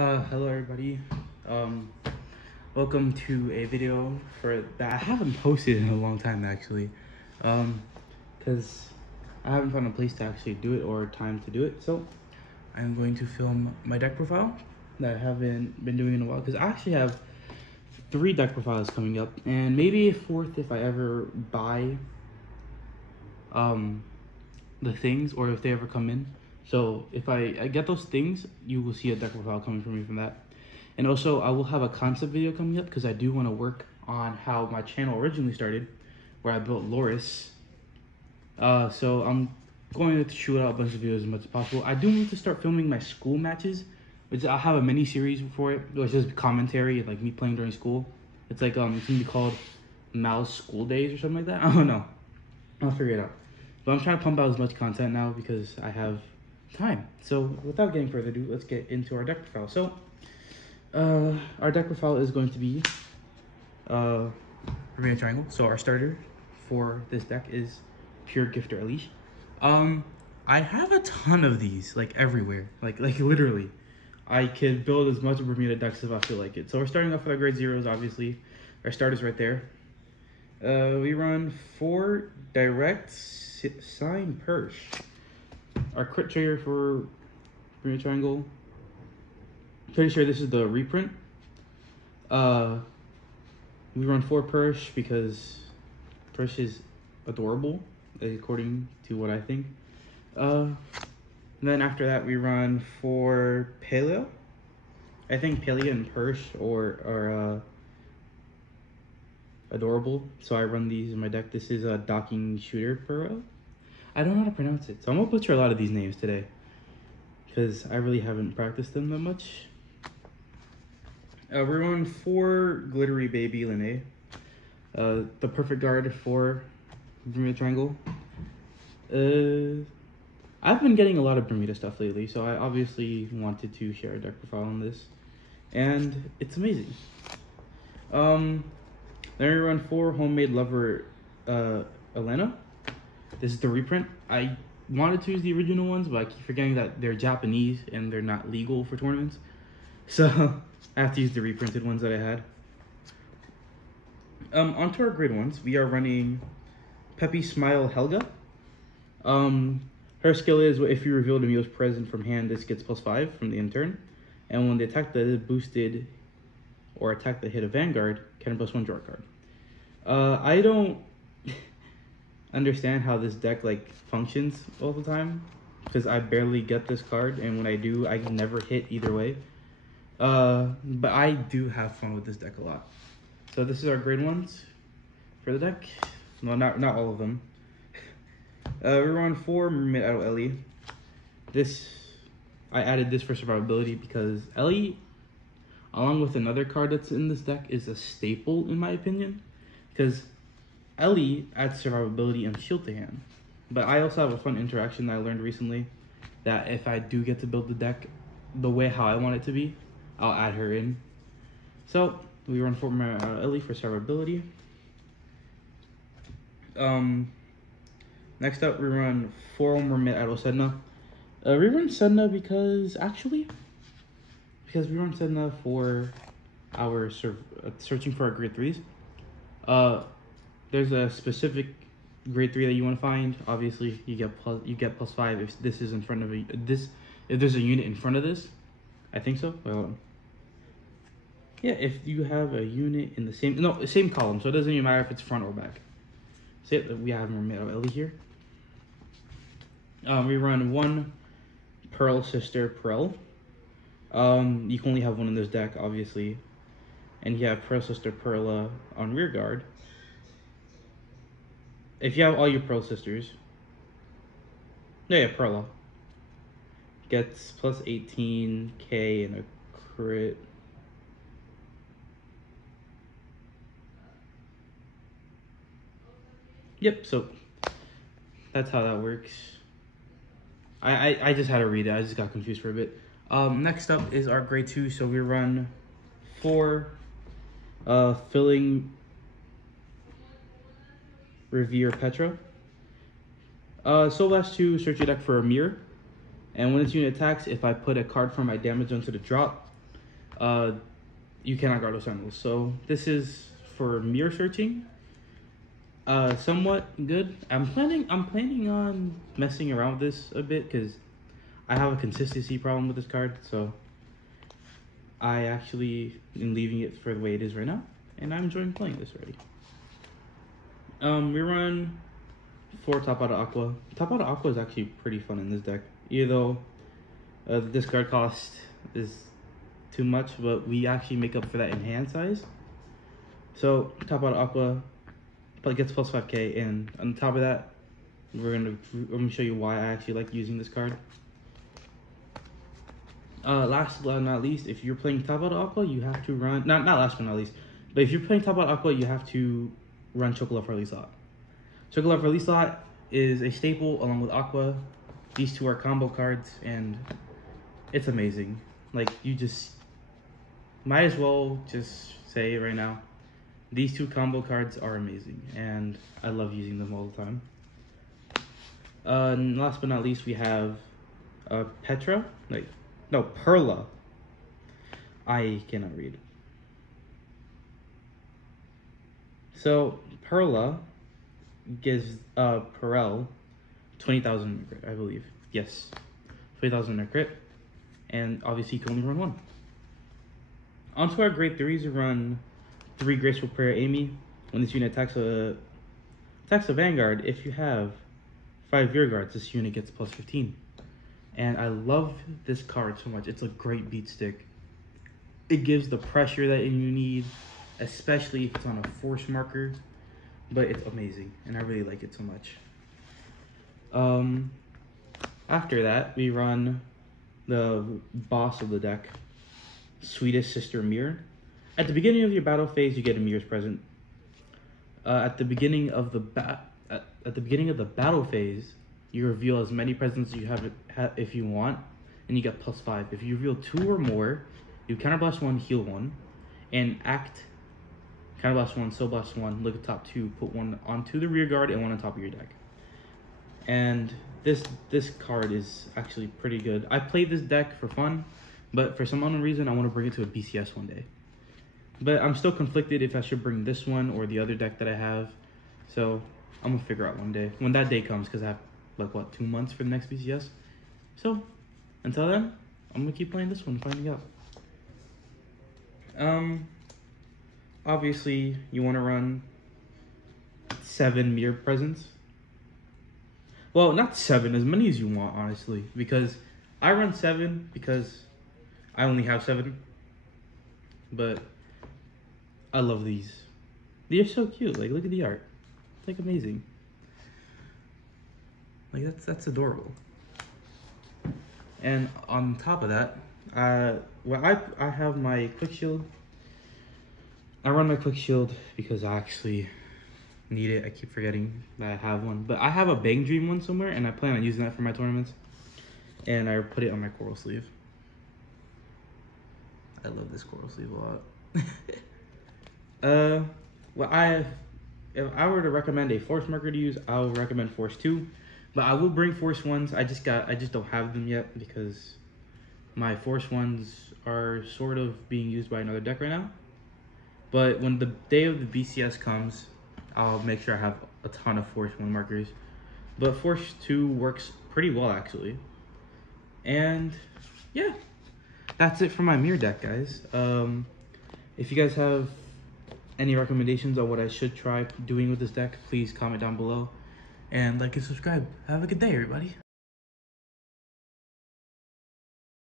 Hello everybody. Um, Welcome to a video for that I haven't posted in a long time actually. Because I haven't found a place to actually do it or time to do it. So I'm going to film my deck profile that I haven't been doing in a while. Because I actually have 3 deck profiles coming up, and maybe a 4th if I ever buy the things, or if they ever come in. So if I get those things, you will see a deck profile coming from me from that. And also I will have a concept video coming up because I do want to work on how my channel originally started, where I built Loris. So I'm going to shoot out a bunch of videos as much as possible. I do want to start filming my school matches, which I'll have a mini series for it, which is commentary, like me playing during school. It's like it's gonna be called Mal's School Days or something like that. I don't know. I'll figure it out. But I'm trying to pump out as much content now because I have time. So without getting further ado, let's get into our deck profile. So our deck profile is going to be Bermuda Triangle. So our starter for this deck is Pure Gifter Elise. I have a ton of these, like everywhere, like literally. I could build as much Bermuda decks if I feel like it. So we're starting off with our grade zeros, obviously. Our starter's right there. We run 4 direct sign Persh. Our crit trigger for Bermuda Triangle. Pretty sure this is the reprint. We run 4 Persh because Persh is adorable, according to what I think. And then after that, we run 4 Paleo. I think Paleo and Persh are adorable, so I run these in my deck. This is a docking shooter Pearl. I don't know how to pronounce it, so I'm gonna butcher a lot of these names today because I really haven't practiced them that much. We run 4 Glittery Baby Linnae, the perfect guard for Bermuda Triangle. I've been getting a lot of Bermuda stuff lately, so I obviously wanted to share a deck profile on this, and it's amazing. Then we run 4 Homemade Lover Elena. This is the reprint. I wanted to use the original ones, but I keep forgetting that they're Japanese and they're not legal for tournaments. So I have to use the reprinted ones that I had. Onto our grade ones, we are running Peppy Smile Helga. Her skill is if you reveal Emil's present from hand, this gets +5 from the intern. And when the attack that is boosted or attack that hit a Vanguard, can +1 draw a card. I don't understand how this deck functions all the time because I barely get this card, and when I do, I never hit either way. But I do have fun with this deck a lot. So this is our grade ones for the deck. No, not all of them. We run 4 Mermaid Idol Ellie. I added this for survivability because Ellie, along with another card that's in this deck, is a staple in my opinion. Because Ellie adds survivability and shield to hand. But I also have a fun interaction that I learned recently, that if I do get to build the deck the way how I want it to be, I'll add her in. So we run 4 Ellie for survivability. Next up, we run 4 Mermaid Idol Sedna. We run Sedna because we run Sedna for our searching for our grade 3s. There's a specific grade 3 that you want to find. Obviously, you get +5 if this is in front of if there's a unit in front of this. I think so. Wait, hold on. Yeah, if you have a unit in the same column, so it doesn't even matter if it's front or back. So yeah, we have Mermaid Ellie here. We run 1 Pearl Sister Pearl. You can only have one in this deck, obviously, and you have Pearl Sister Perla on rear guard. If you have all your Pearl Sisters, yeah, Perla gets +18k and a crit. Yep, so that's how that works. I just had to read it. I just got confused for a bit. Next up is our grade 2. So we run 4 Filling Revere Petra. So last 2, search your deck for a mirror. And when its unit attacks, if I put a card from my damage onto the drop, you cannot guard those animals. So this is for mirror searching. Somewhat good. I'm planning on messing around with this a bit because I have a consistency problem with this card. So I actually am leaving it for the way it is right now, and I'm enjoying playing this already. We run 4 Top Out of Aqua. Top Out of Aqua is actually pretty fun in this deck, even though the discard cost is too much, but we actually make up for that in hand size. So Top Out of Aqua gets plus 5k, and on top of that, I'm gonna show you why I actually like using this card. Last but not least, if you're playing Top Out of Aqua, you have to run not last but not least, but if you're playing Top Out of Aqua, you have to run Chocolate for Release Slot. Chocolate for Release Slot is a staple along with Aqua. These two are combo cards, and it's amazing. Like, you just might as well just say it right now. These two combo cards are amazing, and I love using them all the time. And last but not least, we have Perla. I cannot read. So Perla gives Perel 20,000 crit, I believe. Yes, 20,000 crit, and obviously you can only run 1. Onto our grade 3s, we run 3 Graceful Prayer Amy. When this unit attacks a Vanguard, if you have 5 rear guards, this unit gets plus 15. And I love this card so much. It's a great beat stick. It gives the pressure that you need, especially if it's on a force marker. But it's amazing, and I really like it so much. After that, we run the boss of the deck, Sweetest Sister Meer. At the beginning of your battle phase, you get a Meer's present. At the beginning of the battle phase, you reveal as many presents as you have if you want, and you get plus 5. If you reveal 2 or more, you counterblast 1, heal 1, and act counterblast 1, soul blast 1, look at top 2, put 1 onto the rear guard and 1 on top of your deck. And this card is actually pretty good. I played this deck for fun, but for some unknown reason, I want to bring it to a BCS one day. But I'm still conflicted if I should bring this one or the other deck that I have. So I'm gonna figure out one day when that day comes, because I have like 2 months for the next BCS. So until then, I'm gonna keep playing this one, finding out. Obviously you want to run 7 mirror presents. Well, not 7, as many as you want, honestly, because I run 7 because I only have 7. But I love these. They're so cute. Like, look at the art. It's like amazing. Like, that's adorable. And on top of that, well, I have my quick shield. I run my quick shield because I actually need it. I keep forgetting that I have one, but I have a Bang Dream one somewhere, and I plan on using that for my tournaments. And I put it on my coral sleeve. I love this coral sleeve a lot. Well, if I were to recommend a force marker to use, I would recommend Force 2, but I will bring Force 1s. I just don't have them yet because my Force 1s are sort of being used by another deck right now. But when the day of the BCS comes, I'll make sure I have a ton of Force 1 markers. But Force 2 works pretty well, actually. And yeah, that's it for my mirror deck, guys. If you guys have any recommendations on what I should try doing with this deck, please comment down below. And like and subscribe. Have a good day, everybody.